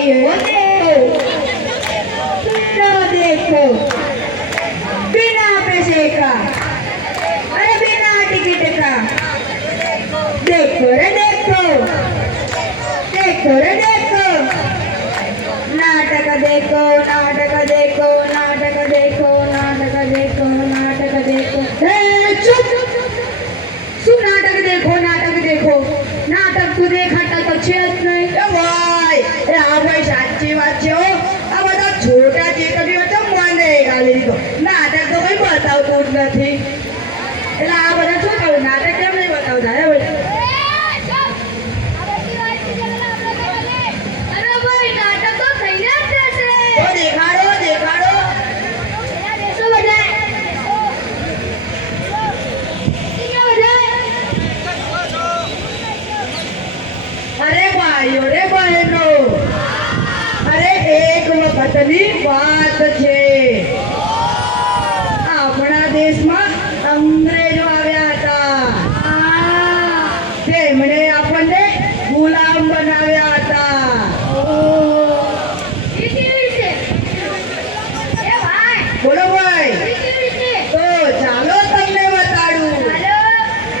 ये देखो बिना पैसे का, अरे बिना टिकट का, देखो रे देखो, देखो रे देखो, नाटक देखो नाटक देखो नाटक देखो नाटक देखो नाटक देखो। चुप, શું નાટક દેખો નાટક દેખો, નાટક તો દેખાતા તો છે જ નહીં। એ ભાઈ, એ આ ભાઈ સાચી વાત છે હો। આ બધા છોટા ચેતવીઓ તો મને ગાલી દીધો, નાટક તો કઈ બતાવતું જ નથી। એટલે આ બધા શું કહ્યું, નાટક કેમ નહીં બતાવતા? હે ભાઈ, અરે ભાઈ નાટક તો થઈ જ જશે, તો દેખાડો દેખાડો। अरे भाइयों रे बहनों, अरे एक वखतनी बात छे। આપણા દેશમાં અંગ્રેજો આવ્યા હતા, તેમણે આપણને ગુલામ બનાવ્યા હતા। બોલો ભાઈ, તો ચાલો તમને બતાડું।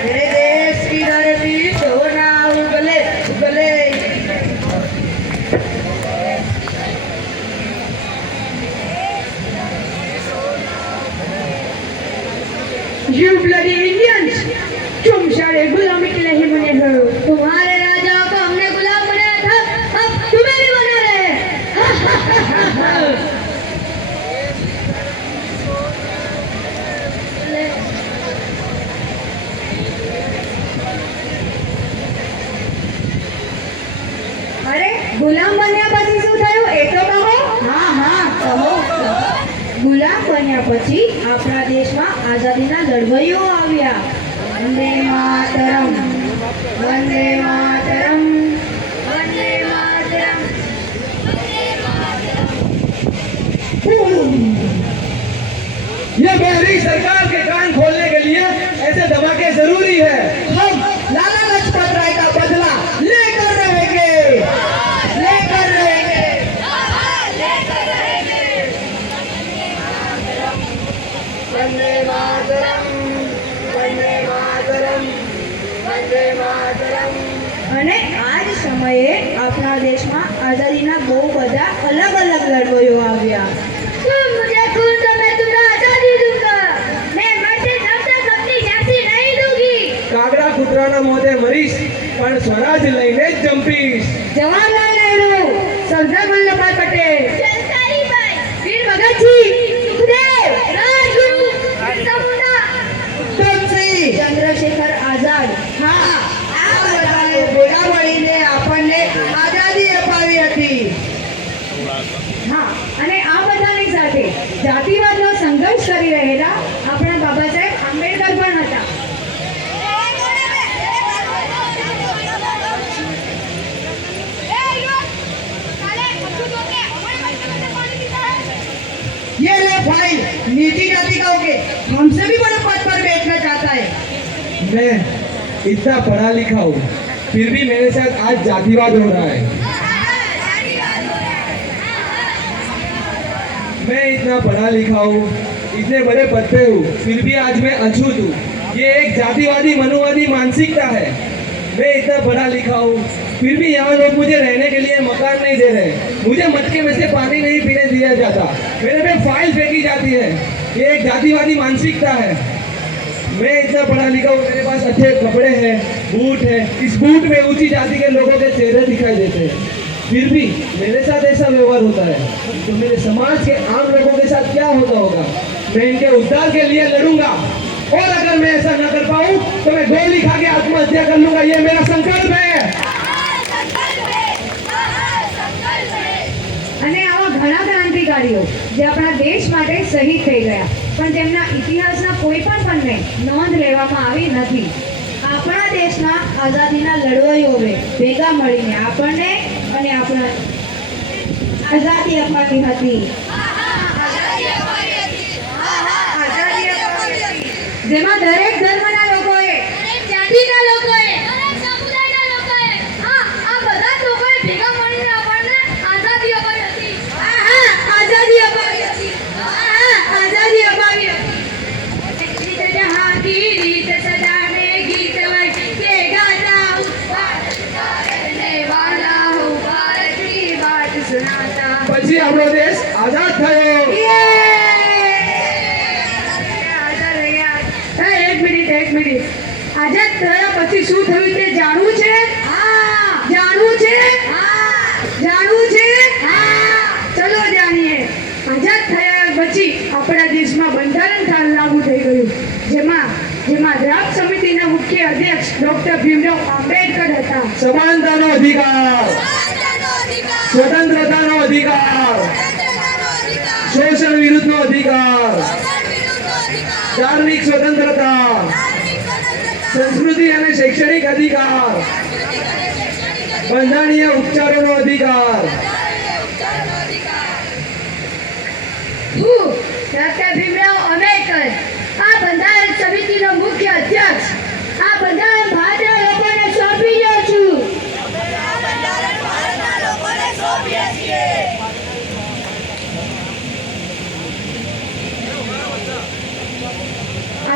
मेरे देश की धरती सोना उगले उगले। You bloody Indians! तुम सारे गुलामी के लिए ही बने हो। तुम्हारे राजाओं को हमने गुलाम बनाया था, अब तुम्हें भी बना रहे हैं। अरे गुलाम बन्या પછી શું થયું એ તો કહો। હા હા કહો। ગુલામ બન્યા પછી આપણા દેશમાં આઝાદીના લડવૈયો આવ્યા। વંદે માતરમ, વંદે માતરમ, વંદે માતરમ, વંદે માતરમ। ये मेरी सरकार के कान खोलने के लिए ऐसे धमाके जरूरी है। हम लाला लाजपत राय का बदला लेकर रहेंगे, लेकर रहेंगे, लेकर रहेंगे। वंदे मातरम, वंदे मातरम, वंदे मातरम। અને આ જ સમયે આપણા દેશમાં આઝાદીના બહુ બધા અલગ અલગ લડવૈયો આવ્યા। तुम मुझे खून दो, मैं तुम्हें आजादी दूंगा। मैं मरते दम तक अपनी झांसी नहीं दूंगी। કાગડા કૂતરાના મોઢે મરીશ પણ સ્વરાજ લઈને જ જંપીશ। जवाहरलाल नेहरू, सरदार वल्लभभाई पटेल, सरदारी भाई, वीर भगत सिंह, सुखदेव, राजगुरु, बिरसा मुंडा, उधम सिंह, चंद्रशेखर आजाद। हाँ, આ બધાએ ભેગા મળીને આપણને આઝાદી અપાવી હતી। હા, અને આ બધાની સાથે જાતિવાદનો સંઘર્ષ કરી રહેલા આપણા બાબા સાહેબ આંબેડકર પણ હતા। ये ले फाइल, नीति जाति का होके हमसे भी बड़े पद पर बैठना चाहता है। मैं इतना पढ़ा लिखा हूँ, फिर भी मेरे साथ आज जातिवाद हो रहा है। मैं इतना पढ़ा लिखा हूँ, इतने बड़े पद पे हूँ, फिर भी आज मैं अछूत हूँ। ये एक जातिवादी मनुवादी मानसिकता है। मैं इतना पढ़ा लिखा हूँ, फिर भी यहाँ लोग मुझे रहने के लिए मकान नहीं दे रहे, मुझे मटके में से पानी नहीं पीने दिया जाता, मेरे पे फाइल फेंकी जाती है। ये एक जातिवादी मानसिकता है। मैं इतना पढ़ा लिखा हूँ, मेरे पास अच्छे कपड़े हैं, बूट है, इस बूट में ऊंची जाति के लोगों के चेहरे दिखाई देते हैं, फिर भी मेरे साथ ऐसा व्यवहार होता है, तो मेरे समाज के आम लोगों के साथ क्या होता होगा? मैं इनके उद्धार के लिए लड़ूंगा, और अगर मैं ऐसा न कर पाऊँ तो मैं गोली खा के आत्महत्या कर लूंगा। ये मेरा संकल्प है। અને આવા ઘણા ક્રાંતિકારીઓ જે આપણા દેશ માટે શહીદ થઈ ગયા, પણ તેમના ઇતિહાસના કોઈ પણ પન્ને નોંધ લેવામાં આવી નથી। આપણા દેશના આઝાદીના લડવૈયોએ ભેગા મળીને આપણને અને આપણા આઝાદી અપાવી હતી। જેમાં દરેક ધર્મના લોકોએ, દરેક જાતિના લોકોએ, દરેક સમુદાયના લોકોએ, આ બધા જ લોકોએ ભેગા મળીને આપણને આઝાદી આપણો દેશ આઝાદ થયો. એક મિનિટ આઝાદ થયા પછી શું થયું તે જાણવું છે? જાણવું છે? ચલો જાણીએ. આઝાદ થયા પછી આપણા દેશમાં બંધારણ લાગુ થઈ ગયું, જેમાં દ્રાક્ષ સમિતિના મુખ્ય અધ્યક્ષ ડોક્ટર ભીમરાવ આંબેડકર હતા. સમાનતાનો અધિકાર, સ્વતંત્રતાનો અધિકાર, શોષણ વિરુદ્ધનો અધિકાર, ધાર્મિક સ્વતંત્રતા, સંસ્કૃતિ અને શૈક્ષણિક અધિકાર, બંધારણીય ઉપચારોનો અધિકાર. હું ડોક્ટર ભીમરાવ આંબેડકર, આ બંધારણ સમિતિનો મુખ્ય અધ્યક્ષ, આ બંધારણ ભારતના લોકોને સોંપી રહ્યો છું.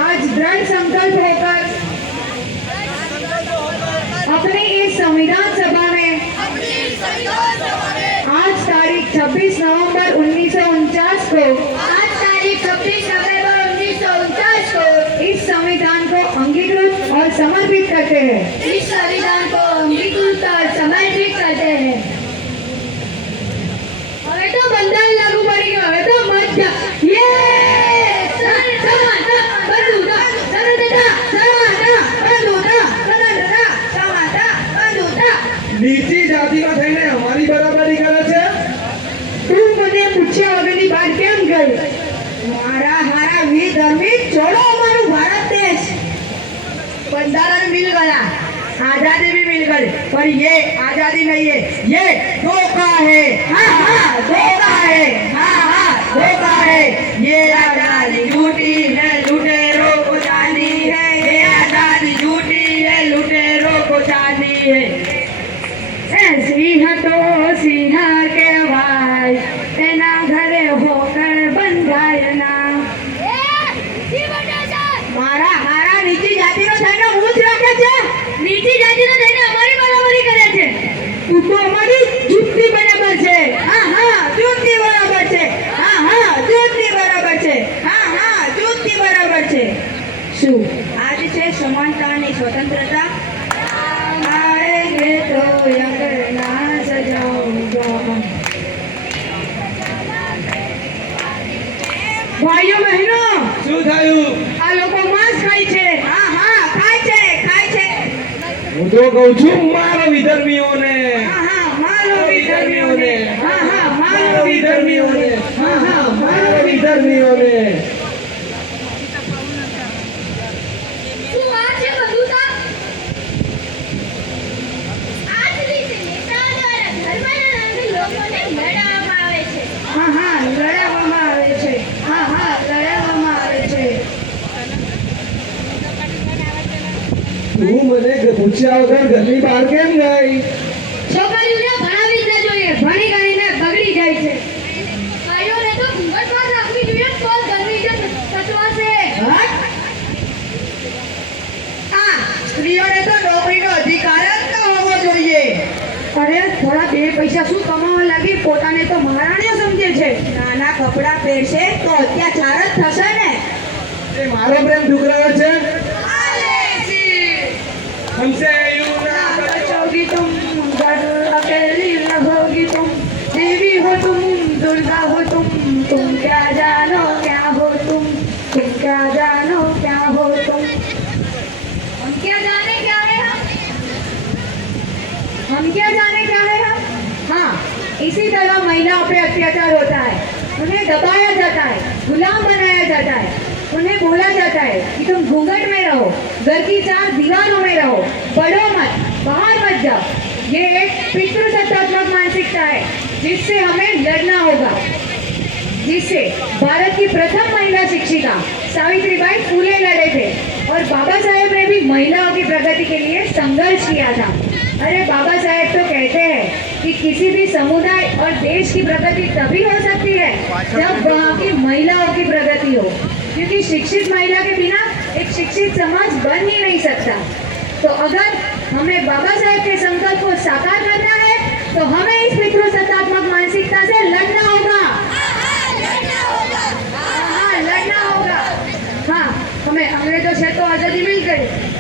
आज दृढ़ संकल्प होकर अपनी इस संविधान सभा में आज तारीख 26 नवंबर 1949 को इस संविधान को अंगीकृत और समर्पित करते हैं. હવે તો બંધારણ લાગુ પડી ગયું. હવે તો મજા. નીચી જાતિમાં થઈને અમારી બરાબરી કરે છે. તું મને પૂછ્યા વગરની વાત કેમ ગઈ? મારા હારા વિધર્મી છોડો અમારું ભારત દેશ. બંધારણ मिल गया, आजादी भी मिल गई, पर ये आजादी नहीं है, ये धोखा है. हाँ धोखा है. धोखा है. ये आजादी झूठी है, लुटेरों को जानी है. ये आजादी झूठी है, लुटेरों को जानी है. सिंह तो सिंह કહેવાય, એના ઘરે હોકર બંધાય ના. મારા હારા નીચી જાતિનો થઈને હું જ રાખે છે. નીચી જાતિનો થઈને અમારી બરાબરી કરે છે. તું તો અમારી જૂઠી બરાબર છે. જૂઠી બરાબર છે. જૂઠી બરાબર છે. જૂઠી બરાબર છે. શું આજ છે સમાનતા અને સ્વતંત્રતા? आएंगे तो अंगना सजाऊंगा. ભાઈઓ બહેનો, શું થયું? આ લોકો માંસ ખાય છે. ખાય છે. હું તો કહું છું મારો વિધર્મીઓને. મારો વિધર્મીઓને. મારો વિધર્મીઓને. મારો વિધર્મીઓને. શું આ છે બધું? લડાવવામાં આવે છે. તું મને પૂછ્યા વગર ઘરની બહાર કેમ ગઈ? છોકરીઓને ભણાવી જ ન જોઈએ, ભણી ગણીને બગડી જાય છે. ભાઈઓને તો ઘૂંઘટમાં જ રાખવી જોઈએ, તો જ ઘરની ઇજ્જત સચવાશે. સ્ત્રીઓને તો નોકરીનો અધિકાર જ ન હોવો જોઈએ. અરે થોડા બે પૈસા શું કમાવા લાગી, પોતાને તો મહારાણીઓ સમજે છે. નાના કપડાં પહેરશે તો અત્યાચાર જ થશે ને. એ મારો પ્રેમ ઠુકરાવે છે. हमसे यूं ना बचोगी तुम, घर अकेली रहोगी तुम. देवी हो तुम, दुर्गा हो तुम क्या जानो क्या हो तुम क्या जानो क्या हो तुम. हम क्या जाने क्या है हम क्या जाने क्या है हम. हाँ, इसी तरह महिलाओं पे अत्याचार होता है. उन्हें दबाया जाता है, गुलाम बनाया जाता है. उन्हें बोला जाता है कि तुम घूंघट में रहो, घर की चार दीवारों में रहो, बढ़ो मत, बाहर मत जाओ. ये एक पितृसत्तात्मक मानसिकता है जिससे हमें लड़ना होगा. जिससे भारत की प्रथम महिला शिक्षिका सावित्रीबाई फुले लड़े थे और बाबा साहेब ने भी महिलाओं की प्रगति के लिए संघर्ष किया था. अरे बाबा साहेब तो कहते हैं कि किसी भी समुदाय और देश की प्रगति तभी हो सकती है जब वहाँ की महिलाओं की प्रगति हो, क्योंकि शिक्षित महिला के बिना एक शिक्षित समाज बन ही नहीं सकता. तो अगर हमें बाबा साहेब के संकल्प को साकार करना है तो हमें इस पितृसत्तात्मक मानसिकता से लड़ना होगा.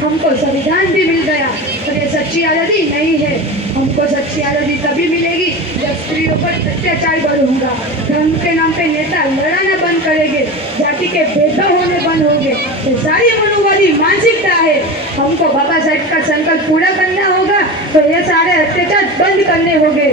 हमको संविधान भी मिल गया, पर ये सच्ची आज़ादी नहीं है। हमको सच्ची आज़ादी तभी मिलेगी जब स्त्रियों पर अत्याचार बंद होगा, धर्म के नाम पे नेता लड़ाना बंद करेंगे, जाति के भेदभाव होने बंद होंगे। ये सारी मनुवादी मानसिकता है। हमको बाबा साहेब का संकल्प पूरा करना होगा, तो ये सारे अत्याचार बंद करने होंगे।